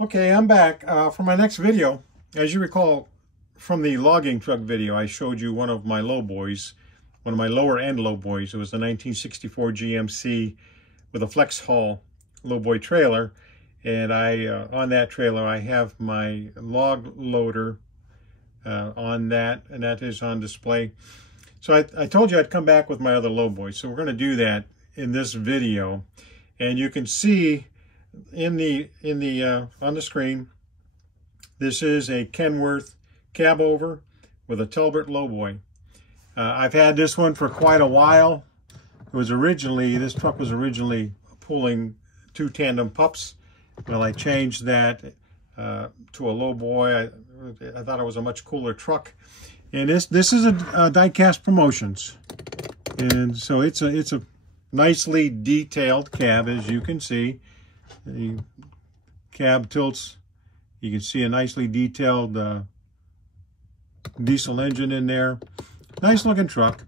Okay, I'm back for my next video. As you recall from the logging truck video, I showed you one of my lowboys, one of my lower end lowboys. It was the 1964 GMC with a flex haul lowboy trailer. And on that trailer, I have my log loader on that, and that is on display. So I told you I'd come back with my other lowboy. So we're going to do that in this video. And you can see on the screen, this is a Kenworth cab over with a Talbot lowboy. I've had this one for quite a while. This truck was originally pulling 2 tandem pups. Well, I changed that to a lowboy. I thought it was a much cooler truck. And this is a Diecast Promotions, and so it's a nicely detailed cab, as you can see. The cab tilts. You can see a nicely detailed diesel engine in there. Nice looking truck.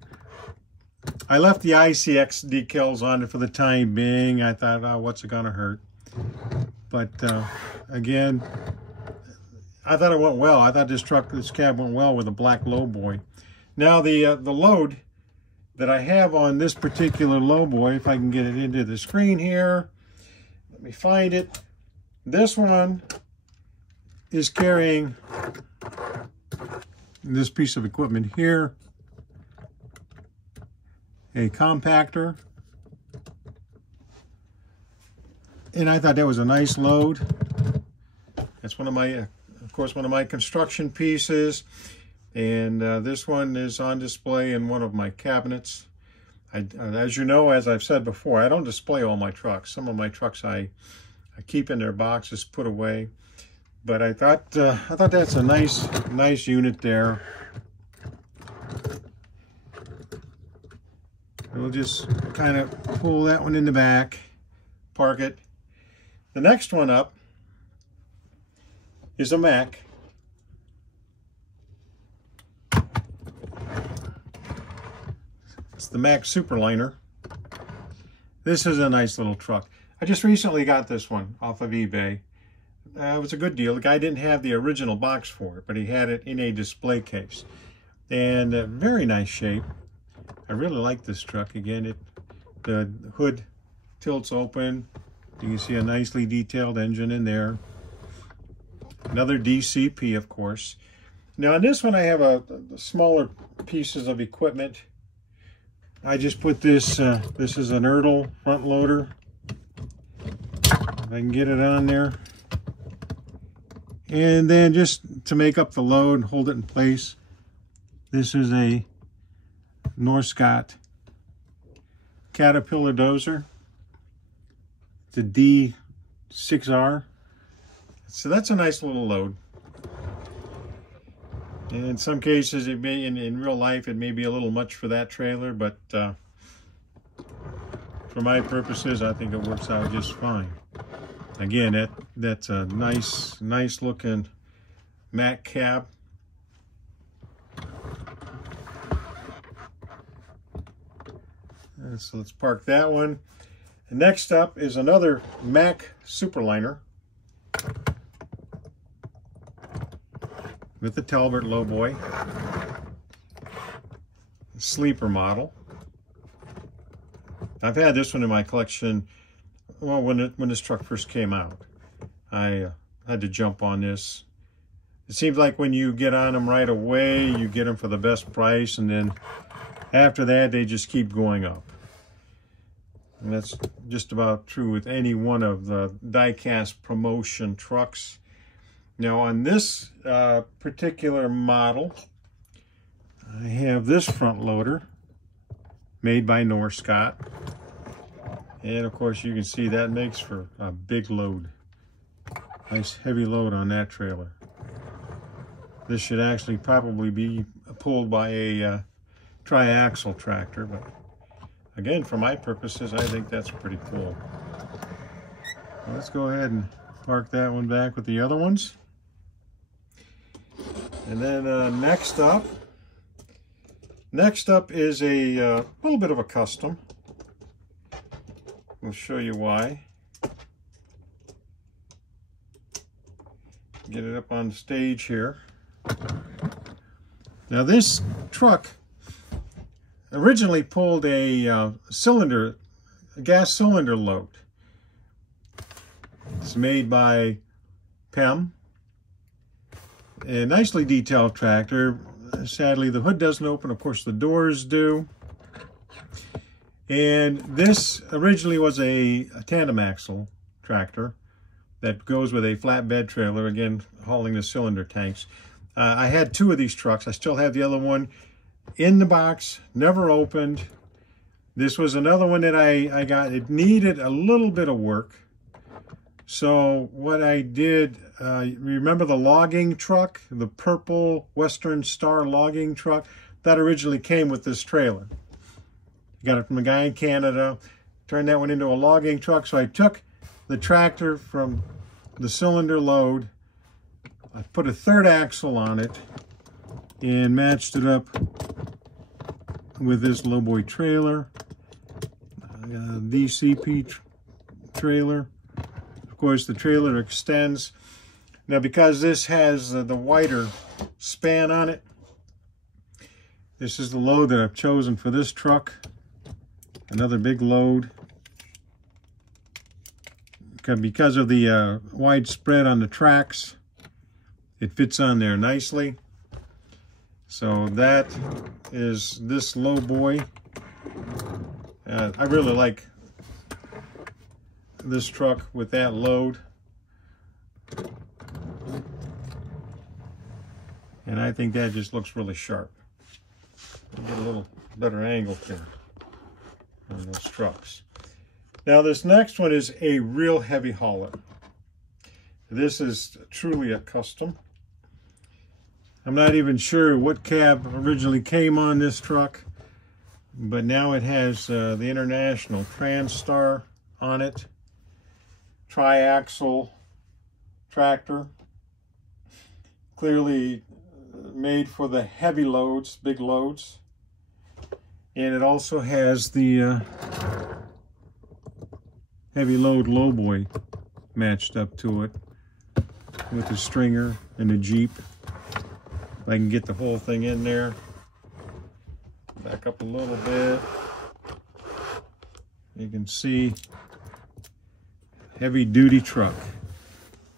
I left the ICX decals on it for the time being. I thought, oh, what's it gonna hurt? But again, I thought it went well. I thought this cab went well with a black lowboy. Now the load that I have on this particular lowboy, if I can get it into the screen here, let me find it. This one is carrying this piece of equipment here, a compactor, and I thought that was a nice load. That's one of my, of course, one of my construction pieces, and this one is on display in one of my cabinets. As you know, as I've said before, I don't display all my trucks. Some of my trucks I keep in their boxes, put away. But I thought that's a nice unit there. We'll just kind of pull that one in the back, park it. The next one up is a Mack. It's the Mack Superliner. This is a nice little truck. I just recently got this one off of eBay. It was a good deal. The guy didn't have the original box for it, but he had it in a display case. And very nice shape. I really like this truck. Again, the hood tilts open. You can see a nicely detailed engine in there. Another DCP, of course. Now on this one, I have the smaller pieces of equipment. I just put this, this is an Erdl front loader. If I can get it on there. And then just to make up the load, hold it in place, this is a Norscot Caterpillar dozer. It's a D6R. So that's a nice little load. And in some cases, it may, in real life, it may be a little much for that trailer, but for my purposes, I think it works out just fine. Again, that's a nice looking Mack cab. So let's park that one. And next up is another Mack Superliner with the Talbot lowboy, sleeper model. I've had this one in my collection. Well, when this truck first came out, I had to jump on this. It seems like when you get on them right away, you get them for the best price, and then after that, they just keep going up. And that's just about true with any one of the Diecast Promotion trucks. Now on this particular model, I have this front loader made by Norscot. And of course you can see that makes for a big load. Nice heavy load on that trailer. This should actually probably be pulled by a triaxle tractor, but again, for my purposes, I think that's pretty cool. Let's go ahead and park that one back with the other ones. And then next up is a little bit of a custom. We'll show you why. get it up on the stage here. Now this truck originally pulled a gas cylinder load. It's made by PEM. A nicely detailed tractor. Sadly, the hood doesn't open. Of course, the doors do. And this originally was a tandem axle tractor that goes with a flatbed trailer, again, hauling the cylinder tanks. I had two of these trucks. I still have the other one in the box, never opened. This was another one that I got. It needed a little bit of work. So what I did, remember the logging truck, the purple Western Star logging truck? That originally came with this trailer. Got it from a guy in Canada, turned that one into a logging truck. So I took the tractor from the cylinder load, I put a third axle on it and matched it up with this lowboy trailer, DCP trailer. Of course, the trailer extends. Now, because this has the wider span on it, this is the load that I've chosen for this truck. Another big load. Because of the wide spread on the tracks, it fits on there nicely. So that is this lowboy. I really like this truck with that load. And I think that just looks really sharp. I'll get a little better angle here on those trucks. Now this next one is a real heavy hauler. This is truly a custom. I'm not even sure what cab originally came on this truck, but now it has the International TransStar on it. Tri-axle tractor. Clearly made for the heavy loads, big loads. And it also has the heavy load lowboy matched up to it with the stringer and the Jeep. If I can get the whole thing in there. Back up a little bit. You can see heavy duty truck.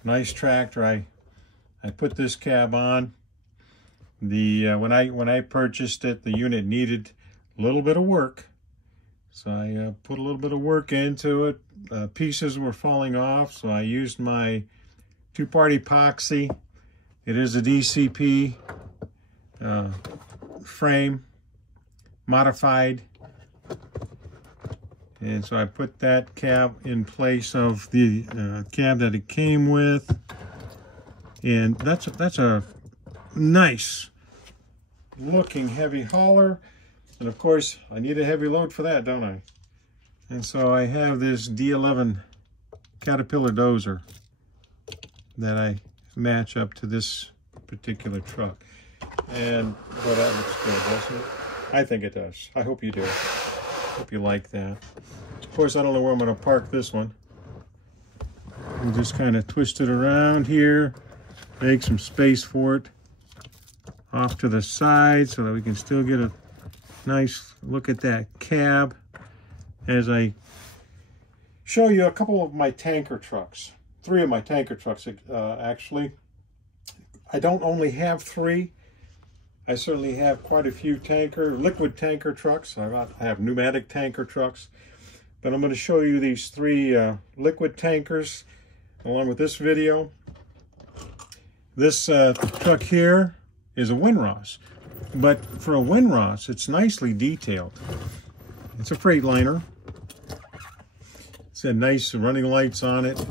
Nice tractor. I put this cab on. When I purchased it, the unit needed a little bit of work. So I put a little bit of work into it. Pieces were falling off, so I used my two-part epoxy. It is a DCP frame, modified. And so I put that cab in place of the cab that it came with. And that's a nice looking heavy hauler. And of course, I need a heavy load for that, don't I? And so I have this D11 Caterpillar dozer that I match up to this particular truck. And well, that looks good, doesn't it? I think it does. I hope you do. Hope you like that. Of course, I don't know where I'm going to park this one. We'll just kind of twist it around here, make some space for it off to the side so that we can still get a nice look at that cab as I show you a couple of my tanker trucks. 3 of my tanker trucks, actually. I don't only have 3. I certainly have quite a few liquid tanker trucks. I have pneumatic tanker trucks. But I'm going to show you these 3 liquid tankers along with this video. This truck here is a Windross. But for a Windross, it's nicely detailed. It's a Freightliner. It's got nice running lights on it.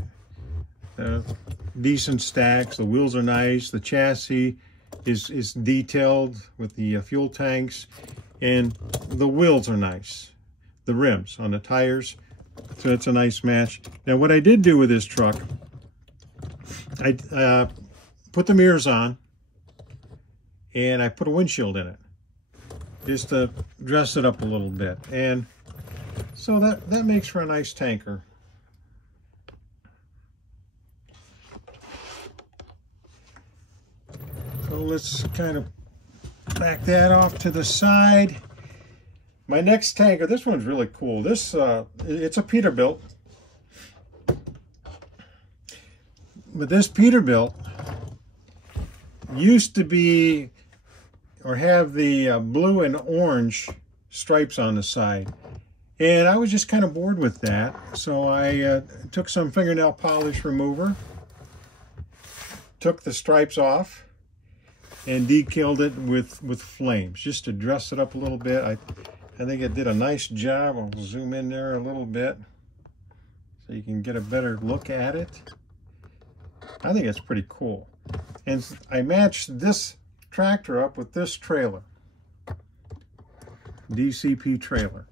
Decent stacks. The wheels are nice. The chassis is detailed with the fuel tanks. And the wheels are nice. The rims on the tires. So it's a nice match. Now what I did do with this truck, I put the mirrors on. And I put a windshield in it just to dress it up a little bit. And so that makes for a nice tanker. let's kind of back that off to the side. My next tanker, this one's really cool. This it's a Peterbilt. But this Peterbilt used to be, or have the blue and orange stripes on the side. And I was just kind of bored with that. So I took some fingernail polish remover, took the stripes off, and decaled it with flames, just to dress it up a little bit. I think it did a nice job. I'll zoom in there a little bit so you can get a better look at it. I think it's pretty cool. And I matched this tractor up with this trailer. DCP trailer.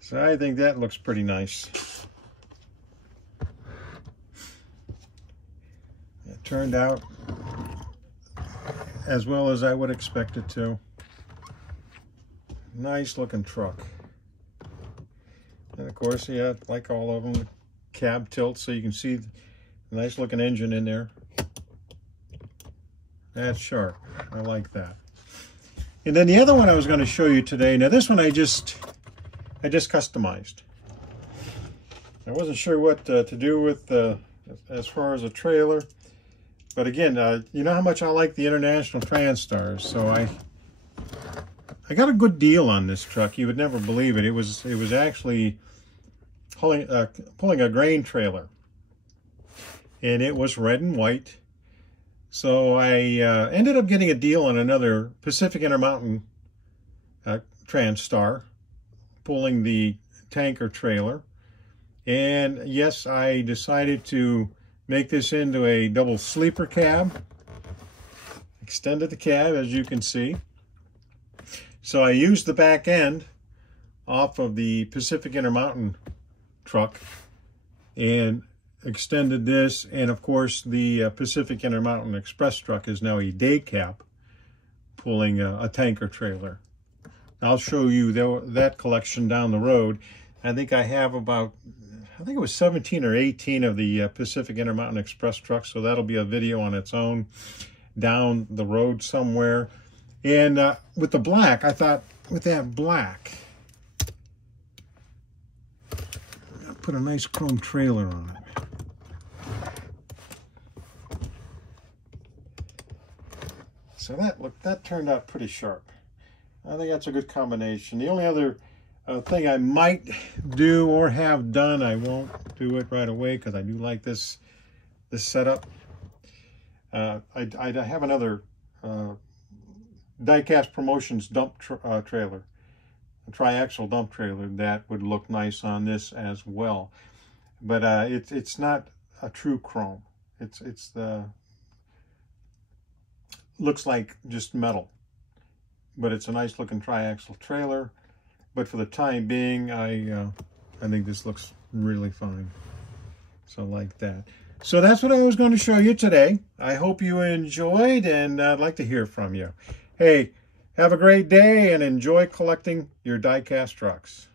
So I think that looks pretty nice. It turned out as well as I would expect it to. Nice looking truck. And of course, yeah, like all of them, cab tilt so you can see the nice looking engine in there. That's sharp. I like that. And then the other one I was going to show you today. Now this one I just customized. I wasn't sure what to do with as far as a trailer, but again, you know how much I like the International Transtars, so I got a good deal on this truck. You would never believe it. It was actually pulling a grain trailer, and it was red and white. So I ended up getting a deal on another Pacific Intermountain Transtar, pulling the tanker trailer. And yes, I decided to make this into a double sleeper cab. Extended the cab, as you can see. So I used the back end off of the Pacific Intermountain truck and extended this. And of course, the Pacific Intermountain Express truck is now a day cab pulling a tanker trailer. I'll show you that collection down the road. I think I have about, I think it was 17 or 18 of the Pacific Intermountain Express trucks, so that'll be a video on its own down the road somewhere. And with the black, I thought with that black, I'll put a nice chrome trailer on it. So that turned out pretty sharp. I think that's a good combination. The only other thing I might do or have done, I won't do it right away because I do like this setup. I have another Diecast Promotions dump trailer, a triaxle dump trailer that would look nice on this as well. But it's not a true chrome. It's the looks like just metal, but it's a nice looking triaxle trailer. But for the time being, I think this looks really fine. So like that. So that's what I was going to show you today. I hope you enjoyed, and I'd like to hear from you. Hey, have a great day and enjoy collecting your diecast trucks.